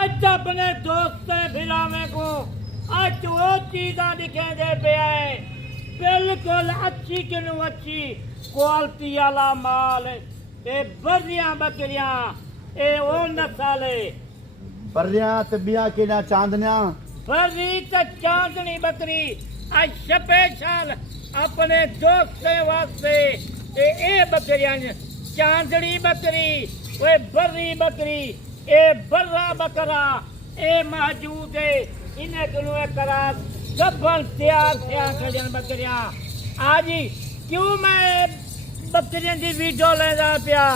اج اپنے دوست پھراوے کو اج وہ چیزاں دکھیں دے پہ آئے بالکل اچھی کنو اچھی کوالٹی والا مال اے بریاں بکریاں اے او نسل بریا تبیاں کیڑا چاندنیاں بری تے چاندنی بکری اج سپیشل اپنے دوست واسطے اے بکریاں چاندنی بکری اے بری بکری اے برا بکرا اے موجود ہے انہیں کنو کرا گبن تیار تھیا کھڑیاں بکریاں آج کیوں میں بکریاں دی ویڈیو لینا پیا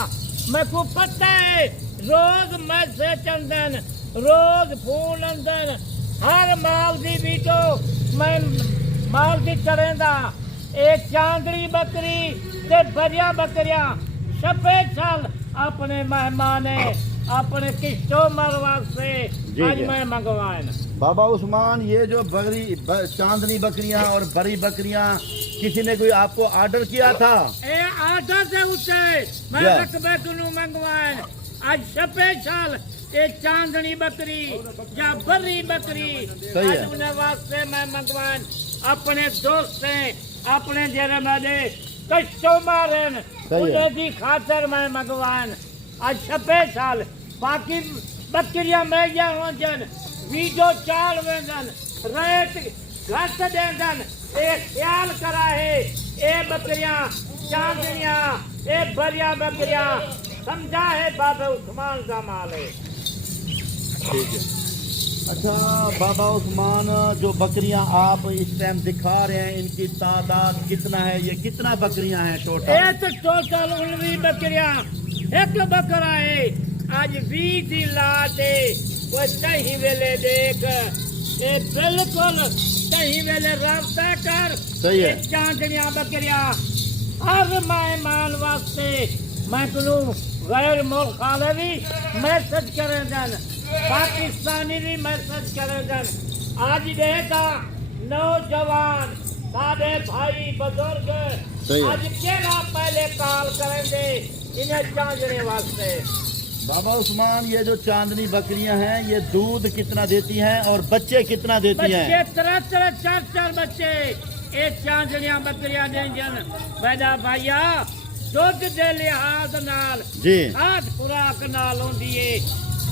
میں کو پتہ ہے روز میسج چندن روز فون اندن ہر مال دی ویڈیو میں مال دی چڑھیندا اے چاندڑی بکری تے بریاں بکریاں سپیشل اپنے مہمان اپنے کسٹمر واسطے آج میں منگوائیں بابا عثمان یہ جو چاندنی بکریاں اور بری بکریاں کسی نے کوئی آپ کو آرڈر کیا تھا اے آرڈر سے اٹھے میں رقبے کنو منگوائیں آج سپیشل اے چاندنی بکری یا بری بکری آج انہیں واسطے میں منگوائیں اپنے دوست ہیں اپنے جرے میرے کسٹمر ہیں انہیں دی خاطر میں منگوائیں آج سپیشل باقی بکریاں میجا ہونجن ویڈیو چال ویندن ریٹ گھٹ دیندن اے خیال کرا ہے اے بکریاں چاندنیاں اے بریاں بکریاں سمجھا ہے بابا عثمان کا مال ہے ٹھیک ہے اچھا بابا عثمان جو بکریاں آپ اس ٹائم دکھا رہے ہیں ان کی تعداد کتنا ہے یہ کتنا بکریاں ہیں ٹوٹل ایک ٹوٹل 19 بکریاں ایک بکرا ہے آج 20 دی لاٹ ہے وہ صحیح ویلے دیکھ اے بالکل صحیح ویلے رابطہ کر صحیح ہے چاندنیاں بکریاں ہر مہمان واسطے میں کنو غیر ملک والے بھی میسج کریں دن پاکستانی بھی میسج کریں دن آج دیکھا نوجوان سارے بھائی بزرگ آج کیڑا پہلے کال کریں گے انہیں چاندنے واسطے بابا عثمان یہ جو چاندنی بکریاں ہیں یہ دودھ کتنا دیتی ہیں اور بچے کتنا دیتی ہیں بچے 3 بچے اے چاندنیاں بکریاں دیں جن بیدا بھائیا دودھ دے لحاظ نال کھاد خوراک نال ہوندی ہے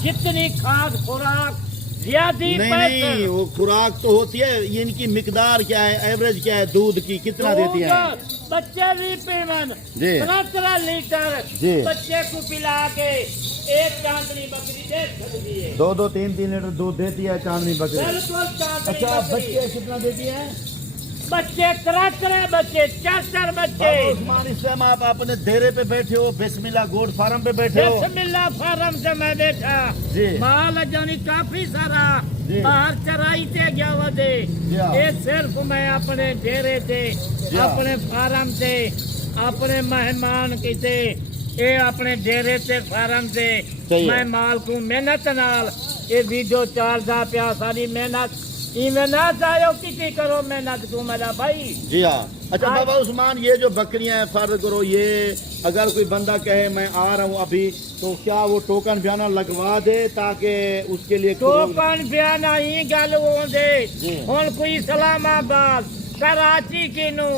جتنی کھاد خوراک زیادی نہیں وہ خوراک تو ہوتی ہے یہ ان کی مقدار کیا ہے ایوریج کیا ہے دودھ کی کتنا دیتی ہیں بچے بھی پیمن 3 لیٹر بچے کو پلا کے ایک چاندنی بکری دے سکتی ہے 2-3 لیٹر دودھ دیتی ہے چاندنی بکری بالکل چاندنی اچھا بچے کتنا دیتی ہیں بچے 3 بچے 4 بچے عثمان اس ٹائم آپ اپنے ڈیرے پہ بیٹھے ہو بسم اللہ گوڈ فارم پہ بیٹھے ہو بسم اللہ فارم سے میں بیٹھا مال جانی کافی سارا باہر چرائی تے گیا ہوا دے یہ صرف میں اپنے ڈیرے تے اپنے فارم تے اپنے مہمان کی تے اے اپنے ڈیرے تے فارم تے میں مال کو محنت نال اے ویڈیو چالدا پیا ساری محنت محنت آئے کسی کرو محنت کو میرا بھائی جی ہاں اچھا بابا عثمان یہ جو بکریاں ہیں فرض کرو یہ اگر کوئی بندہ کہے میں آ رہا ہوں ابھی تو کیا وہ ٹوکن بیانہ لگوا دے تاکہ اس کے لیے ٹوکن بیانہ ہی گل ہو دے ہن کوئی اسلام آباد کراچی کنو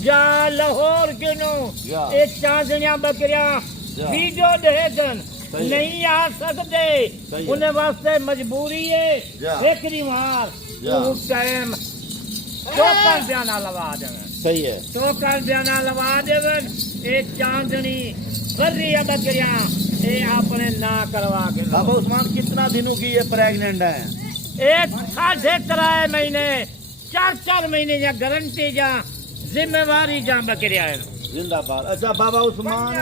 یا لاہور کنو اے چاندنیاں بکریاں ویڈیو دے دن نہیں آ سکتے انہیں واسطے مجبوری ہے فکری مار ٹائم ٹوکن بیانہ لوا دیں صحیح ہے ٹوکن بیانہ لوا دیں اے چاندنی بری بکریاں اے اپنے نا کروا کے بابا عثمان کتنا دنوں کی یہ پریگننٹ ہے ایک 3.5 مہینے 4 مہینے یا گارنٹی جا ذمہ واری جا بکریاں زندہ باد اچھا بابا عثمان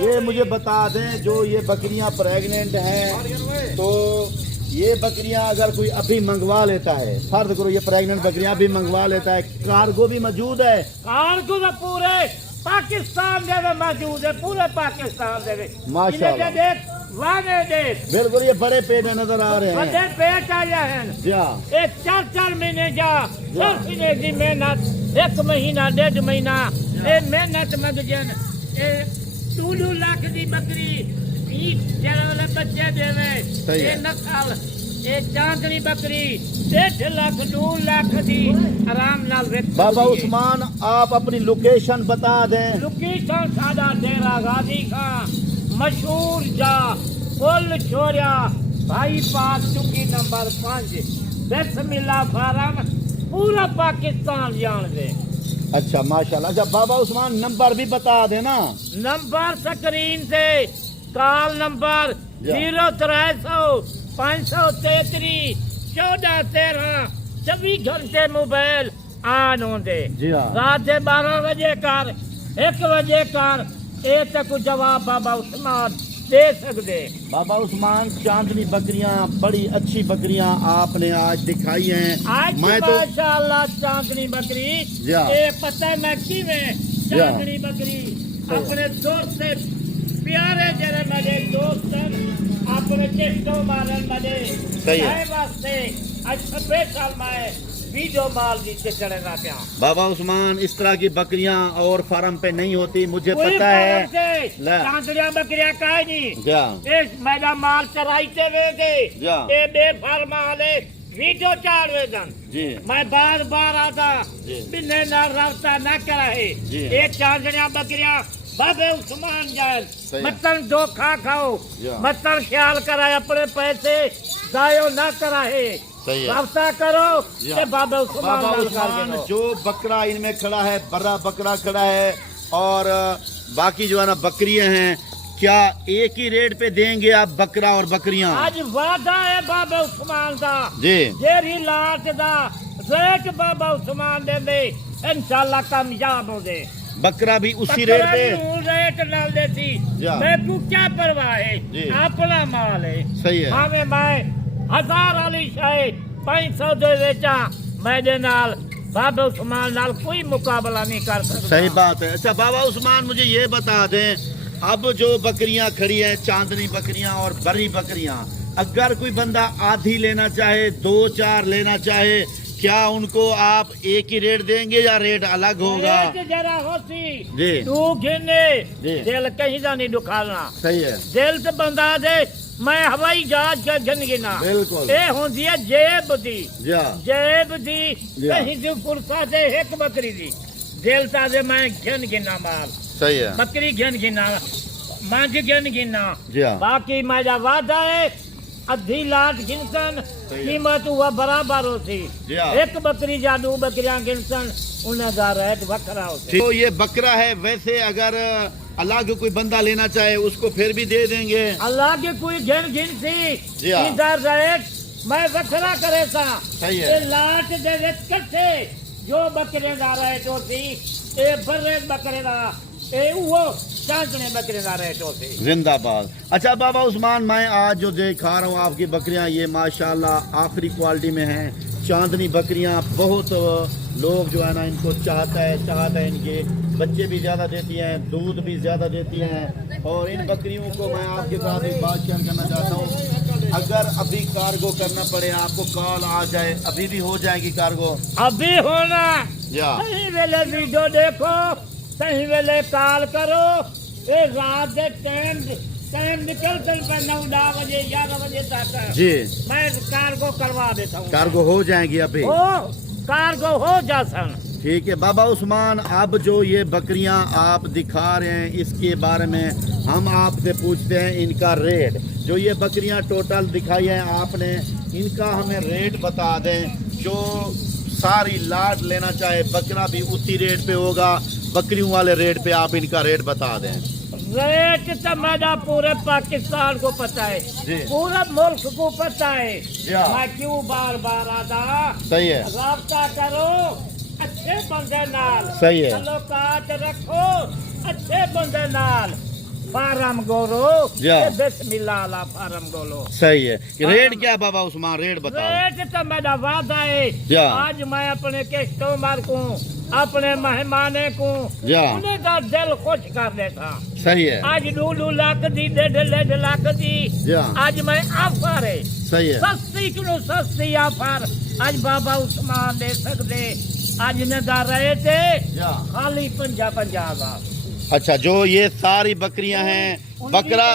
یہ مجھے بتا دیں جو یہ بکریاں پریگننٹ ہیں تو یہ بکریاں اگر کوئی ابھی منگوا لیتا ہے فرض کرو یہ پریگننٹ بکریاں ابھی منگوا لیتا ہے کارگو بھی موجود ہے کارگو میں پورے پاکستان دے موجود ہے پورے پاکستان دے ماشاءاللہ بالکل یہ بڑے پیٹ نظر آ رہے ہیں بڑے پیٹ آیا ہیں ایک 4 مہینے جا صرف انہیں دی محنت 1 مہینہ 1.5 مہینہ اے محنت مگجن اے 2 لاکھ دی بکری جڑے بچے دیوے صحیح ہے۔ یہ نسل یہ چاندنی بکری 1.5 لاکھ 2 لاکھ دی آرام نال وک بابا عثمان آپ اپنی لوکیشن بتا دیں۔ لوکیشن ساڈا ڈیرا غازی خان مشہور جا پل چھوڑیا بھائی پاس چکی نمبر 5 بسم اللہ فارم پورا پاکستان جان دے۔ اچھا ماشاءاللہ۔ اچھا بابا عثمان نمبر بھی بتا دیں نا۔ نمبر سکرین سے کال نمبر 0300 533 1413 24 گھنٹے موبائل آن ہوندے۔ جی ہاں۔ رات 12 بجے کر 1 بجے کر اے تک جواب بابا عثمان دے سکتے۔ بابا عثمان چاندنی بکریاں بڑی اچھی بکریاں آپ نے آج دکھائی ہیں۔ آج میں تو ماشاءاللہ چاندنی بکری جی ہاں۔ اے پتہ ہے میں کی میں جی ہاں۔ چاندنی بکری اپنے دوست سے پیارے جڑے میرے دوست اپنے چشتوں مارن مجھے صحیح ہے۔ واسطے آج 26 سال میں ویڈیو مال دی چڑھے گا پیا۔ بابا عثمان اس طرح کی بکریاں اور فارم پہ نہیں ہوتی، مجھے کوئی پتہ ہے۔ فارم سے لا۔ چاندنیاں بکریاں کہیں نہیں۔ جا اس میرا مال چرائیتے ہوئے دے جا۔ اے بے فرما والے ویڈیو چاڑوے دن جی میں بار بار آتا جی۔ بنے نال رابطہ نہ کرائے جی۔ ایک چاندنیاں بکریاں بابے عثمان جائل صحیح۔ متن دھوکھا کھاؤ جی۔ متن خیال کرائے اپنے پیسے ضائع نہ کرائے صحیح ہے۔ رابطہ کرو جی۔ کہ بابا عثمان بابا نال عثمان کر کے جو بکرا ان میں کھڑا ہے بڑا بکرا کھڑا ہے اور باقی جو ہے نا بکریاں ہیں، کیا ایک ہی ریٹ پہ دیں گے آپ بکرا اور بکریاں؟ آج وعدہ ہے بابا عثمان دا جی جیری لاٹ دا ریٹ بابا عثمان دے دے انشاءاللہ کامیاب ہو دے۔ بکرا بھی اسی ریٹ پہ؟ ریٹ نال دیتی جا۔ میں کو کیا پرواہ ہے جی۔ اپنا مال ہے۔ صحیح ہے۔ ہمیں میں 1000 والی شاید 500 دے ویچا میرے نال بابا عثمان نال کوئی مقابلہ نہیں کر سکتا۔ صحیح بات ہے۔ اچھا بابا عثمان مجھے یہ بتا دیں، اب جو بکریاں کھڑی ہیں چاندنی بکریاں اور بڑی بکریاں، اگر کوئی بندہ آدھی لینا چاہے 2-4 لینا چاہے، کیا ان کو آپ ایک ہی ریٹ دیں گے یا ریٹ الگ ہوگا؟ ریٹ جرا ہوتی جی۔ تو گھنے جی۔ دل کہیں دا نہیں دکھانا۔ صحیح ہے۔ دل تو بندہ دے میں ہوائی جہاز کے گن گنا بالکل۔ اے ہوندی ہے جیب دی جا جیب دی جی۔ کہیں دی پرسا دے ایک بکری دی دل تا دے میں گن گنا مال صحیح ہے۔ بکری گن گنا مانج گن گنا جی ہاں۔ باقی میرا وعدہ ہے ادھی لاٹ گنسن صحیح ہے۔ قیمت ہوا برابر ہوتی جی ہاں۔ ایک بکری یا 2 بکریاں گنسن انہیں دا ریٹ وکھرا ہوتا تو یہ بکرا ہے، ویسے اگر الگ کوئی بندہ لینا چاہے اس کو پھر بھی دے دیں گے؟ اللہ کی کوئی گن سی جی ہاں۔ ادھر ریٹ میں وکھرا کرے سا صحیح ہے۔ یہ لاٹ دے وچ کٹھے جو بکرے دا ریٹ ہوتی اے برے بکرے دا اے وہ چاندنے بکرے دا ریٹ ہوتی۔ زندہ باد۔ اچھا بابا عثمان میں آج جو دکھا رہا ہوں آپ کی بکریاں، یہ ماشاءاللہ آخری کوالٹی میں ہیں چاندنی بکریاں۔ بہت لوگ جو ہے نا ان کو چاہتا ہے ان کے بچے بھی زیادہ دیتی ہیں، دودھ بھی زیادہ دیتی ہیں، اور ان بکریوں کو میں آپ کے ساتھ ایک بات شیئر کرنا چاہتا ہوں، اگر ابھی کارگو کرنا پڑے آپ کو کال آ جائے ابھی بھی ہو جائے گی کارگو؟ ابھی ہونا یا صحیح ویلے ویڈیو دیکھو صحیح ویلے کال کرو اے رات دے ٹائم نکل کر پہ 9-10 بجے 11 بجے تک جی میں کارگو کروا دیتا ہوں۔ کارگو ہو جائیں گی ابھی؟ کارگو ہو جا سن۔ ٹھیک ہے بابا عثمان، اب جو یہ بکریاں آپ دکھا رہے ہیں اس کے بارے میں ہم آپ سے پوچھتے ہیں ان کا ریٹ۔ جو یہ بکریاں ٹوٹل دکھائی ہیں آپ نے، ان کا ہمیں ریٹ بتا دیں۔ جو ساری لاٹ لینا چاہے بکرا بھی اسی ریٹ پہ ہوگا، بکریوں والے ریٹ پہ آپ ان کا ریٹ بتا دیں۔ ریٹ تو میرا پورے پاکستان کو پتہ ہے، جی۔ پورے ملک کو پتہ ہے، جی ہاں۔ میں کیوں بار بار آتا؟ صحیح ہے۔ رابطہ کرو اچھے بندے نال، صحیح ہے۔ تعلقات رکھو اچھے بندے نال، فارم گورو جی ہاں۔ بسم اللہ اللہ فارم گولو۔ صحیح ہے۔ ریٹ کیا بابا عثمان، ریٹ بتاؤ؟ ریٹ تو میرا وعدہ ہے، جی ہاں۔ آج میں اپنے کسٹمر کو اپنے مہمانے کو جی ہاں۔ انہیں کا دل خوش کر دیتا۔ صحیح ہے۔ آج 2 لاکھ دی 1.5 لاکھ دی جی ہاں۔ آج میں آفر ہے صحیح ہے۔ سستی کیوں سستی آفر آج بابا عثمان دے سکتے آج نے دا رہے تھے جی ہاں۔ خالی 50 کا۔ اچھا جو یہ ساری بکریاں ہیں، بکرا